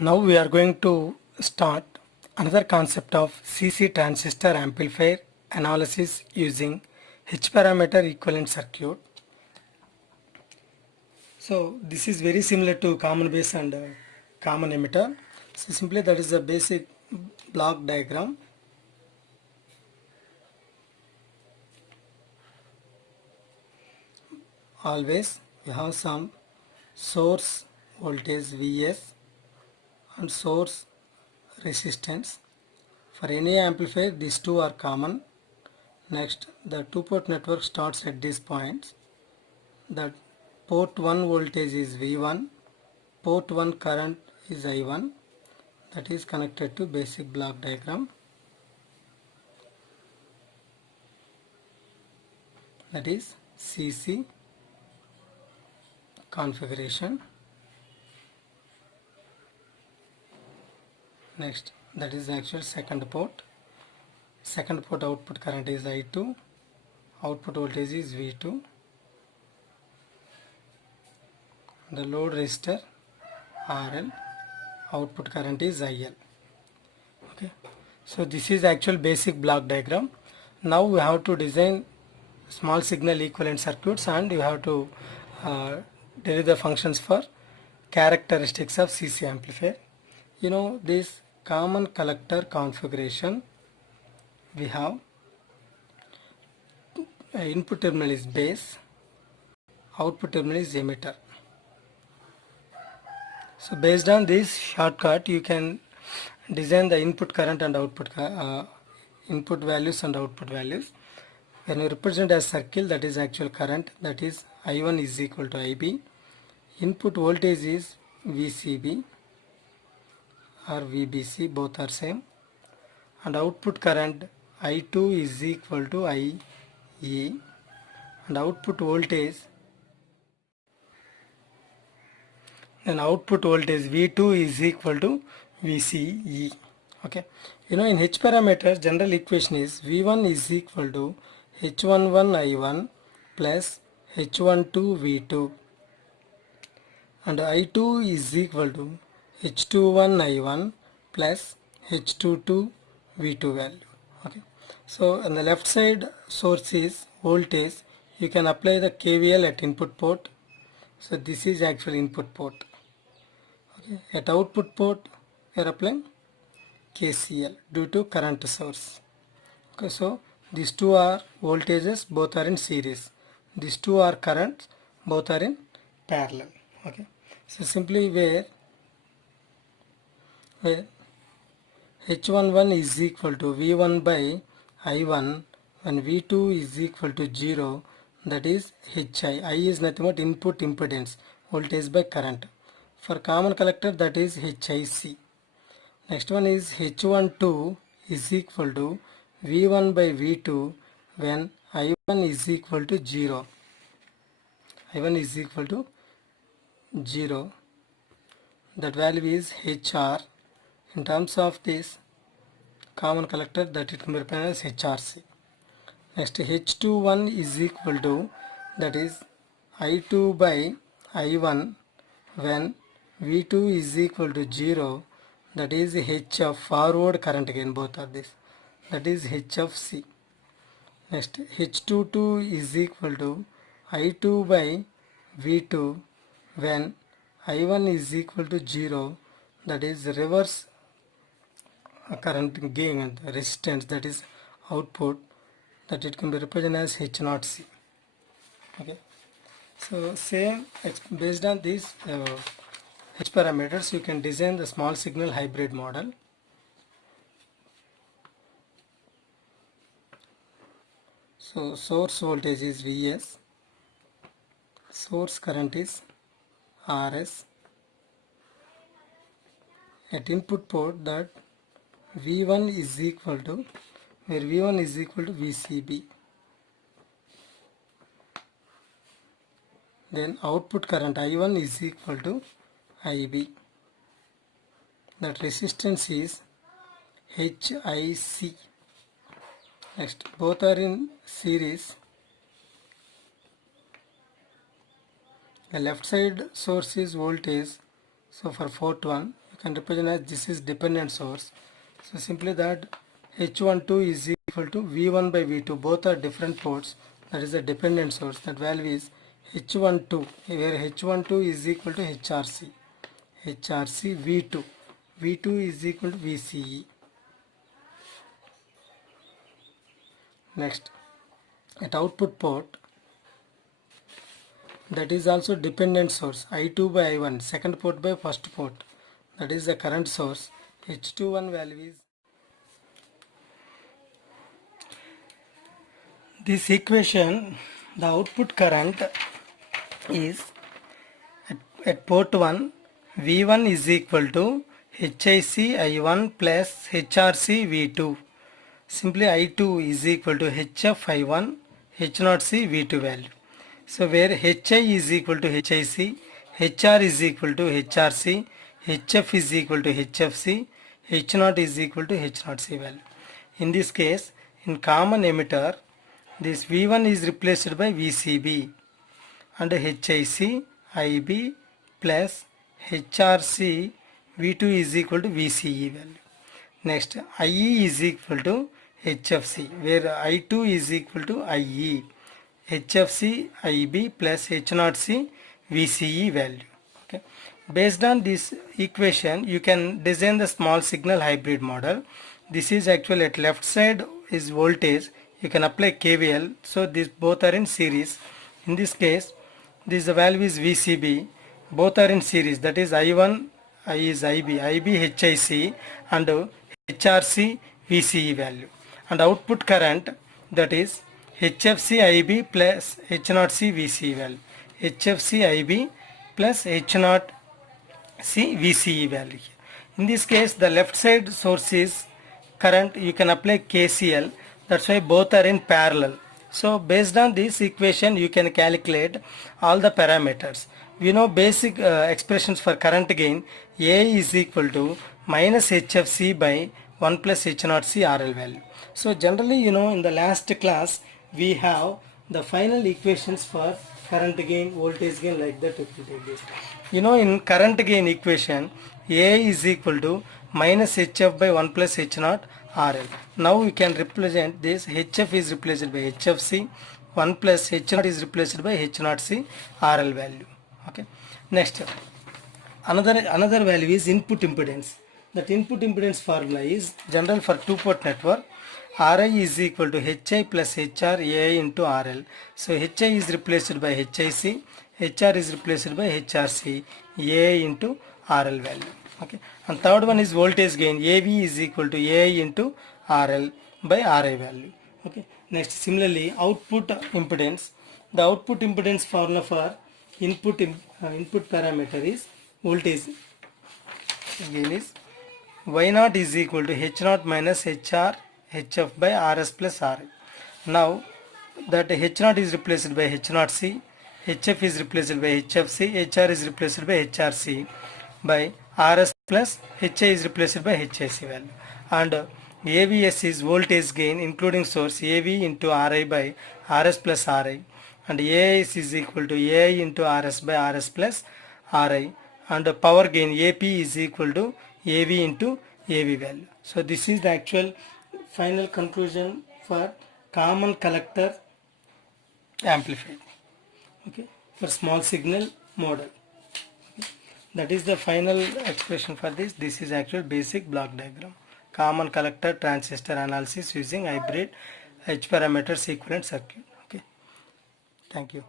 Now we are going to start another concept of CC transistor amplifier analysis using H parameter equivalent circuit. So this is very similar to common base and common emitter. So simply that is a basic block diagram. Always we have some source voltage Vs and source resistance. For any amplifier these two are common. Next, the two-port network starts at these points. The port 1 voltage is V1, port 1 current is I1, that is connected to basic block diagram. That is CC configuration. Next, that is the actual second port. Second port output current is I2, output voltage is V2. The load resistor RL, output current is IL. Okay, so this is actual basic block diagram. Now we have to design small signal equivalent circuits and you have to derive the functions for characteristics of CC amplifier. You know this common collector configuration, we have input terminal is base, output terminal is emitter. So based on this shortcut you can design the input current and output input values and output values. When we represent as circle, that is actual current, that is I1 is equal to IB. Input voltage is VCB or VBC, both are same. And output current I2 is equal to IE. And output voltage, then output voltage V2 is equal to VCE. Okay. You know in H parameters, general equation is V1 is equal to H11 I1 plus H12 V2 and I2 is equal to H21 I1 plus H22 V2 value. Okay. So on the left side source is voltage, you can apply the KVL at input port. So this is actual input port. Okay. At output port we are applying KCL due to current source. Okay, so these two are voltages, both are in series. These two are currents, both are in parallel. Okay, so simply where H11 is equal to V1 by I1 when V2 is equal to 0, that is HI. I is nothing but input impedance, voltage by current. For common collector, that is HIC. Next one is H12 is equal to V1 by V2 when I1 is equal to 0. I1 is equal to 0. That value is HR. In terms of this common collector, that it can be represented as HRC. Next H21 is equal to, that is I2 by I1 when V2 is equal to 0, that is H of forward current, again both are this, that is H of C. Next H22 is equal to I2 by V2 when I1 is equal to 0, that is reverse current gain and resistance, that is output, that it can be represented as H0 C. Okay, so same based on these H parameters you can design the small signal hybrid model. So source voltage is Vs, source current is Rs. At input port, that V1 is equal to, where V1 is equal to VCB. Then output current I1 is equal to IB. That resistance is HIC. Next, both are in series. The left side source is voltage. So for port 1, you can represent as this is dependent source. So simply that H12 is equal to V1 by V2, both are different ports, that is a dependent source. That value is H12, where H12 is equal to HRC, V2, V2 is equal to VCE. Next, at output port, that is also dependent source, I2 by I1, second port by first port, that is the current source. H21 value is, this equation, the output current is at port 1, V1 is equal to HIC I1 plus HRC V2. Simply I2 is equal to HF I1 H0C V2 value. So where HI is equal to HIC, HR is equal to HRC, HF is equal to HFC, H0 is equal to H0C value. In this case, in common emitter, this V1 is replaced by VCB and HIC IB plus HRC V2 is equal to VCE value. Next, IE is equal to HFC, where I2 is equal to IE, HFC IB plus H0C VCE value. Okay. Based on this equation, you can design the small signal hybrid model. This is actually at left side is voltage. You can apply KVL. So these both are in series. In this case, this value is VCB. Both are in series. That is I1, I is IB, IB HIC and HRC VCE value. And output current, that is HFC IB plus H0C VCE value. HFC IB plus H0C VCE value. In this case, the left side source is current. You can apply KCL. That's why both are in parallel. So based on this equation, you can calculate all the parameters. We know basic expressions for current gain. A is equal to minus HFC by 1 plus H0C RL value. So generally, in the last class, we have the final equations for current gain, voltage gain, like that. If you take this, in current gain equation, A is equal to minus HF by 1 plus H0 RL. Now we can represent this. HF is replaced by HFC, 1 plus H0 is replaced by H0C RL value. Okay. Next, another value is input impedance. That input impedance formula is general for two-port network. Ri is equal to Hi plus HR AI into RL. So Hi is replaced by HIC, HR is replaced by HRC, AI into RL value. Okay. And third one is voltage gain. AV is equal to AI into RL by RI value. Okay. Next, similarly, output impedance. The output impedance formula for input parameter is voltage gain is Y0 is equal to H0 minus HR HF by RS plus RI. Now that H0 is replaced by H0C, HF is replaced by HFC, HR is replaced by HRC by RS plus HI is replaced by HIC value. And AVS is voltage gain including source AV into RI by RS plus RI, and AIS is equal to AI into RS by RS plus RI, and power gain AP is equal to AV into AV value. So this is the actual final conclusion for common collector amplifier, okay, for small signal model. Okay. That is the final expression for this. This is actual basic block diagram. Common collector transistor analysis using hybrid H parameters equivalent circuit. Okay. Thank you.